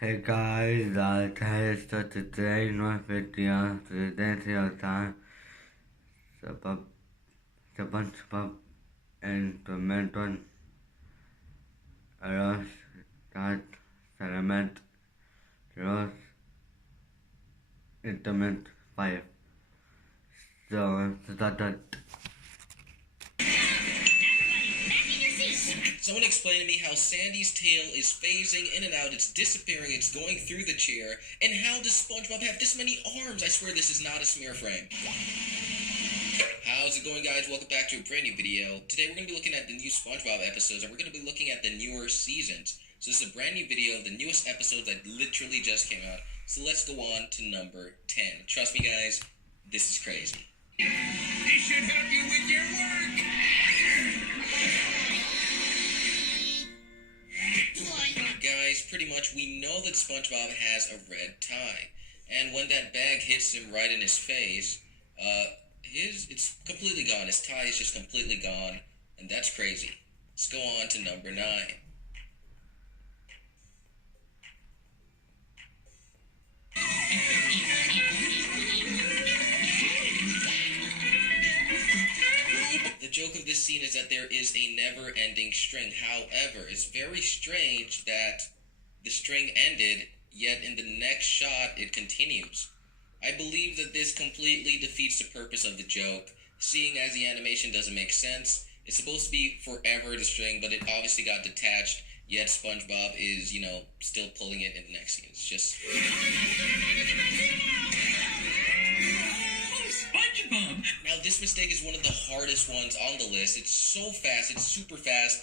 Hey guys, so today in my video, today's your time, SpongeBob, SpongeBob and the mental Ross, that Sediment, Ross, Intimate 5. So, started. Someone explain to me how Sandy's tail is phasing in and out, it's disappearing, it's going through the chair, and how does SpongeBob have this many arms? I swear this is not a smear frame. How's it going, guys? Welcome back to a brand new video. Today we're going to be looking at the new SpongeBob episodes, and we're going to be looking at the newer seasons. So this is a brand new video of the newest episodes that literally just came out. So let's go on to number 10. Trust me, guys, this is crazy. This should help you with your work. Guys, pretty much we know that SpongeBob has a red tie, and when that bag hits him right in his face, it's completely gone. His tie is just completely gone, and that's crazy. Let's go on to number 9. The joke of this scene is that there is a never-ending string. However, it's very strange that the string ended, yet in the next shot it continues. I believe that this completely defeats the purpose of the joke, seeing as the animation doesn't make sense. It's supposed to be forever, the string, but it obviously got detached, yet SpongeBob is, still pulling it in the next scene. It's just... SpongeBob! Now, this mistake is one of the hardest ones on the list. It's so fast, it's super fast,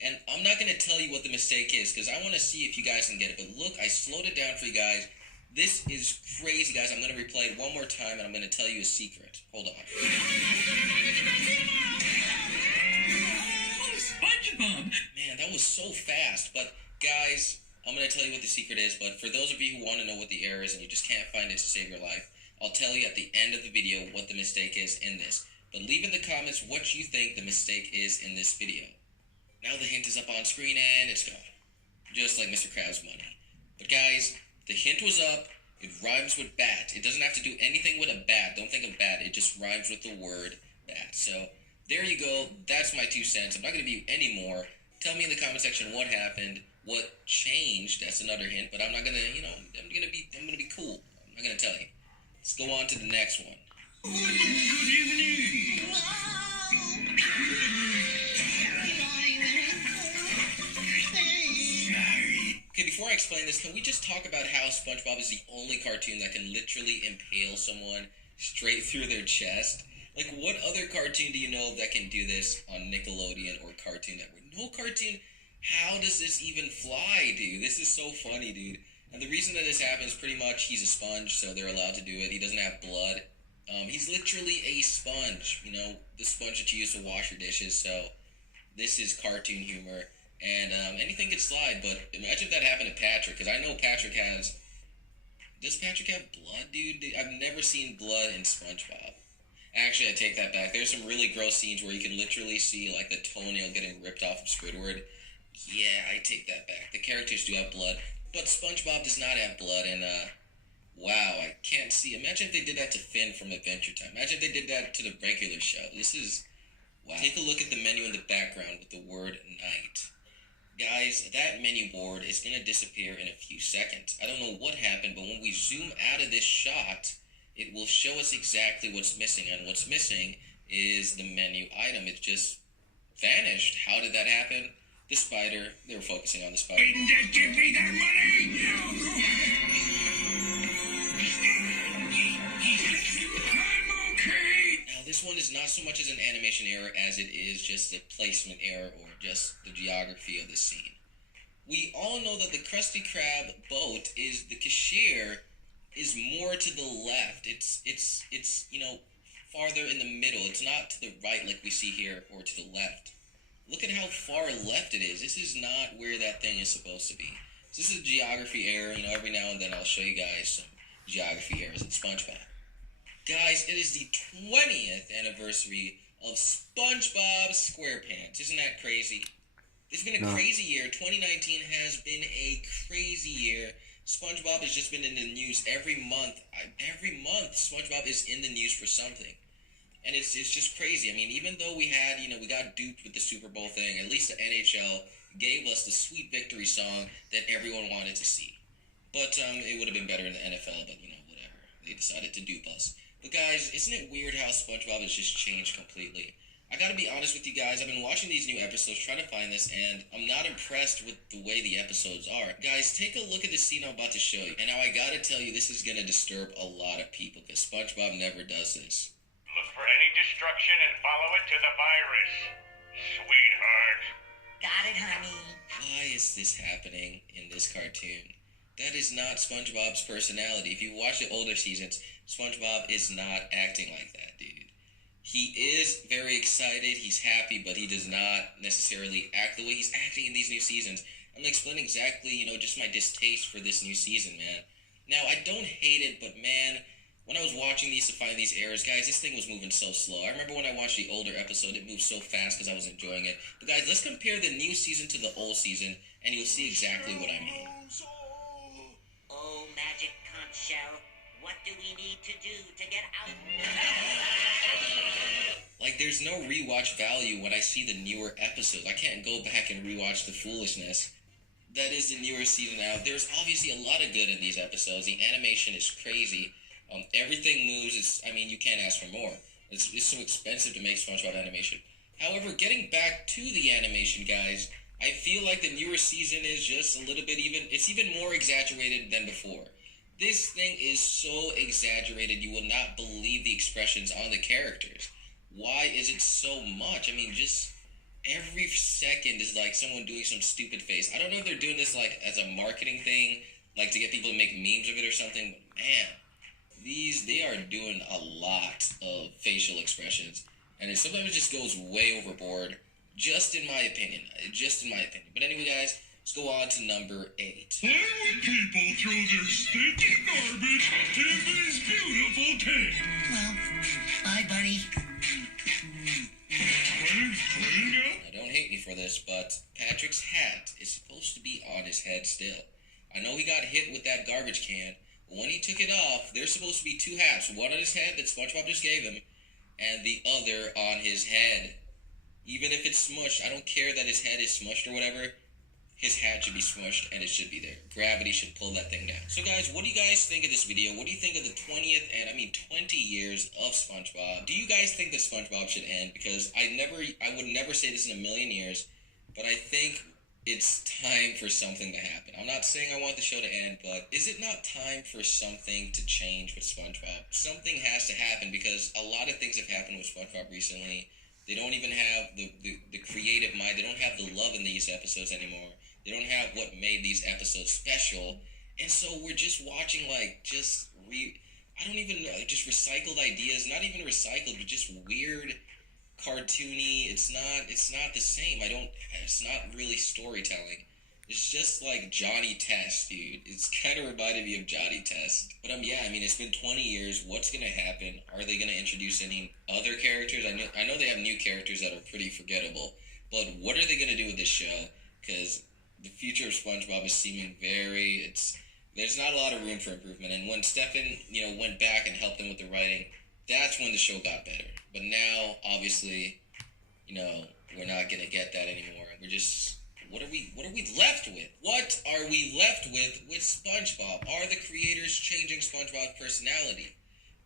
and I'm not going to tell you what the mistake is, because I want to see if you guys can get it. But look, I slowed it down for you guys. This is crazy, guys. I'm going to replay it one more time, and I'm going to tell you a secret. Hold on. SpongeBob! Man, that was so fast. But, guys, I'm going to tell you what the secret is. But for those of you who want to know what the error is and you just can't find it to save your life, I'll tell you at the end of the video what the mistake is in this. But leave in the comments what you think the mistake is in this video. Now the hint is up on screen and it's gone. Just like Mr. Krabs' money. But guys, the hint was up. It rhymes with bat. It doesn't have to do anything with a bat. Don't think of bat. It just rhymes with the word bat. So there you go. That's my 2 cents. I'm not going to give you any more. Tell me in the comment section what happened, what changed. That's another hint. But I'm not going to, I'm going to be cool. I'm not going to tell you. Let's go on to the next one. Good evening! Okay, before I explain this, can we just talk about how SpongeBob is the only cartoon that can literally impale someone straight through their chest? Like, what other cartoon do you know of that can do this on Nickelodeon or Cartoon Network? No cartoon. How does this even fly, dude? This is so funny, dude. And the reason that this happens, pretty much, he's a sponge, so they're allowed to do it. He doesn't have blood. He's literally a sponge, the sponge that you use to wash your dishes. So this is cartoon humor, and anything could slide. But imagine if that happened to Patrick, because I know Patrick has... Does Patrick have blood, dude? I've never seen blood in SpongeBob. Actually, I take that back. There's some really gross scenes where you can literally see, like, the toenail getting ripped off of Squidward. Yeah, I take that back. The characters do have blood. But SpongeBob does not have blood, and, wow, I can't see. Imagine if they did that to Finn from Adventure Time. Imagine if they did that to the regular show. This is, wow. Take a look at the menu in the background with the word night. Guys, that menu board is going to disappear in a few seconds. I don't know what happened, but when we zoom out of this shot, it will show us exactly what's missing, and what's missing is the menu item. It just vanished. How did that happen? The spider. They were focusing on the spider. Just give me that money! I'm okay! Now, this one is not so much as an animation error as it is just a placement error or just the geography of the scene. We all know that the Krusty Krab boat is, the cashier is more to the left. It's farther in the middle. It's not to the right like we see here or to the left. Look at how far left it is. This is not where that thing is supposed to be. So this is a geography error. Every now and then I'll show you guys some geography errors in SpongeBob. Guys, it is the 20th anniversary of SpongeBob SquarePants. Isn't that crazy? It's been a crazy year. 2019 has been a crazy year. SpongeBob has just been in the news every month. Every month, SpongeBob is in the news for something. And it's just crazy. I mean, even though we had, we got duped with the Super Bowl thing, at least the NHL gave us the sweet victory song that everyone wanted to see. But it would have been better in the NFL, but, whatever. They decided to dupe us. But, guys, isn't it weird how SpongeBob has just changed completely? I gotta be honest with you guys, I've been watching these new episodes trying to find this, and I'm not impressed with the way the episodes are. Guys, take a look at the scene I'm about to show you. And now I gotta tell you, this is gonna disturb a lot of people, because SpongeBob never does this. Look for any destruction and follow it to the virus. Sweetheart. Got it, honey. Why is this happening in this cartoon? That is not SpongeBob's personality. If you watch the older seasons, SpongeBob is not acting like that, dude. He is very excited, he's happy, but he does not necessarily act the way he's acting in these new seasons. I'm going to explain exactly, just my distaste for this new season, man. Now, I don't hate it, but man, when I was watching these to find these errors, guys, this thing was moving so slow. I remember when I watched the older episode, it moved so fast because I was enjoying it. But guys, let's compare the new season to the old season, and you'll see exactly what I mean. Oh, magic conch shell, what do we need to do to get out? Like, there's no rewatch value when I see the newer episodes. I can't go back and rewatch the foolishness. That is the newer season now. There's obviously a lot of good in these episodes. The animation is crazy. Everything moves. You can't ask for more. It's so expensive to make SpongeBob animation. However, getting back to the animation, guys, I feel like the newer season is just a little bit it's even more exaggerated than before. This thing is so exaggerated, you will not believe the expressions on the characters. Why is it so much? Just every second is like someone doing some stupid face. I don't know if they're doing this like as a marketing thing, like to get people to make memes of it or something, but man, they are doing a lot of facial expressions, and sometimes it just goes way overboard, just in my opinion. But anyway, guys, let's go on to number 8. Why would people throw their stinking garbage in this beautiful tank? Well, bye, buddy. Now, don't hate me for this, but Patrick's hat is supposed to be on his head still. I know he got hit with that garbage can, but when he took it off, there's supposed to be 2 hats. One on his head that SpongeBob just gave him, and the other on his head. Even if it's smushed, I don't care that his head is smushed or whatever. His hat should be smushed, and it should be there. Gravity should pull that thing down. So, guys, what do you guys think of this video? What do you think of the 20 years of SpongeBob? Do you guys think that SpongeBob should end? Because I would never say this in a million years, but I think it's time for something to happen. I'm not saying I want the show to end, but is it not time for something to change with SpongeBob? Something has to happen, because a lot of things have happened with SpongeBob recently. They don't even have the creative mind. They don't have the love in these episodes anymore. They don't have what made these episodes special. And so we're just watching just recycled ideas. Not even recycled, but just weird, cartoony. It's not the same. It's not really storytelling. It's just like Johnny Test, dude. It's kind of reminded me of Johnny Test. But it's been 20 years. What's gonna happen? Are they gonna introduce any other characters? I know they have new characters that are pretty forgettable. But what are they gonna do with this show? Because the future of SpongeBob is seeming there's not a lot of room for improvement. And when Stefan, went back and helped them with the writing, that's when the show got better. But now, obviously, we're not gonna get that anymore. We're just What are we left with? What are we left with SpongeBob? Are the creators changing SpongeBob's personality?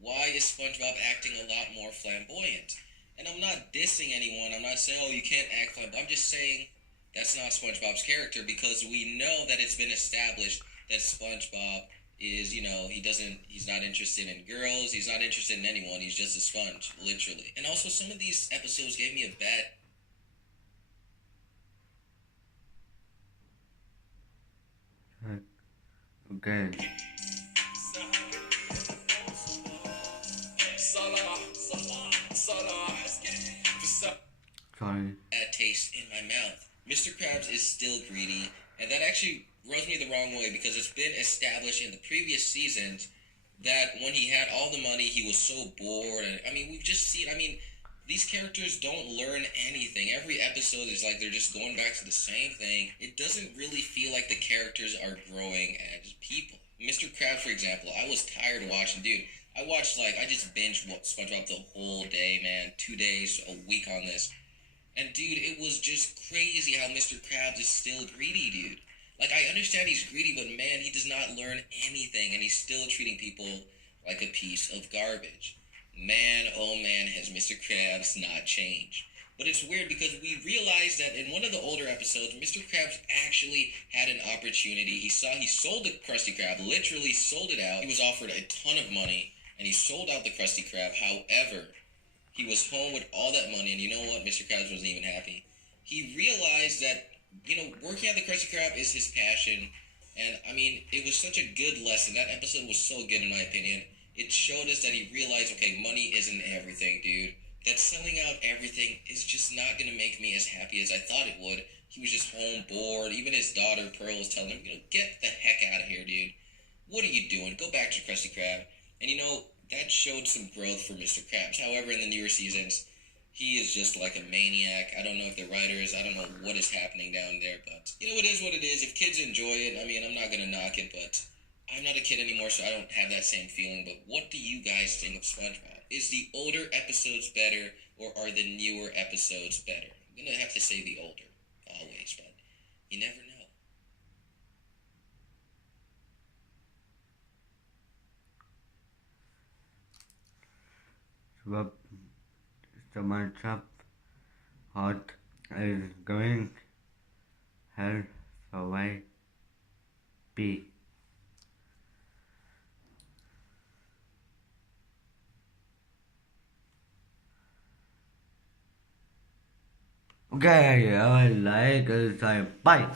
Why is SpongeBob acting a lot more flamboyant? And I'm not dissing anyone. I'm not saying, you can't act flamboyant. I'm just saying that's not SpongeBob's character, because we know that it's been established that SpongeBob is, he's not interested in girls. He's not interested in anyone. He's just a sponge, literally. And also, some of these episodes gave me a bad... Okay. Sorry. Bad taste in my mouth. Mr. Krabs is still greedy, and that actually rubs me the wrong way, because it's been established in the previous seasons that when he had all the money, he was so bored. And we've just seen, These characters don't learn anything. Every episode is like they're just going back to the same thing. It doesn't really feel like the characters are growing as people. Mr. Krabs, for example, I was tired of watching. Dude, I just binged SpongeBob the whole day, man. 2 days, a week on this. And dude, it was just crazy how Mr. Krabs is still greedy, dude. Like, I understand he's greedy, but man, he does not learn anything, and he's still treating people like a piece of garbage. Man, oh man, has Mr. Krabs not changed. But it's weird because we realized that in one of the older episodes, Mr. Krabs actually had an opportunity. He sold the Krusty Krab, literally sold it out. He was offered a ton of money, and he sold out the Krusty Krab. However, he was home with all that money, and you know what? Mr. Krabs wasn't even happy. He realized that, working at the Krusty Krab is his passion, and, I mean, it was such a good lesson. That episode was so good, in my opinion. It showed us that he realized, okay, money isn't everything, dude. That selling out everything is just not going to make me as happy as I thought it would. He was just home bored. Even his daughter, Pearl, was telling him, get the heck out of here, dude. What are you doing? Go back to Krusty Krab. And, that showed some growth for Mr. Krabs. However, in the newer seasons, he is just like a maniac. I don't know if the writers, I don't know what is happening down there, but, it is what it is. If kids enjoy it, I mean, I'm not going to knock it, but I'm not a kid anymore, so I don't have that same feeling. But what do you guys think of SpongeBob? Is the older episodes better, or are the newer episodes better? I'm going to have to say the older, always, but you never know. SpongeBob hot is going hell survive B. Okay, I like it. Bye.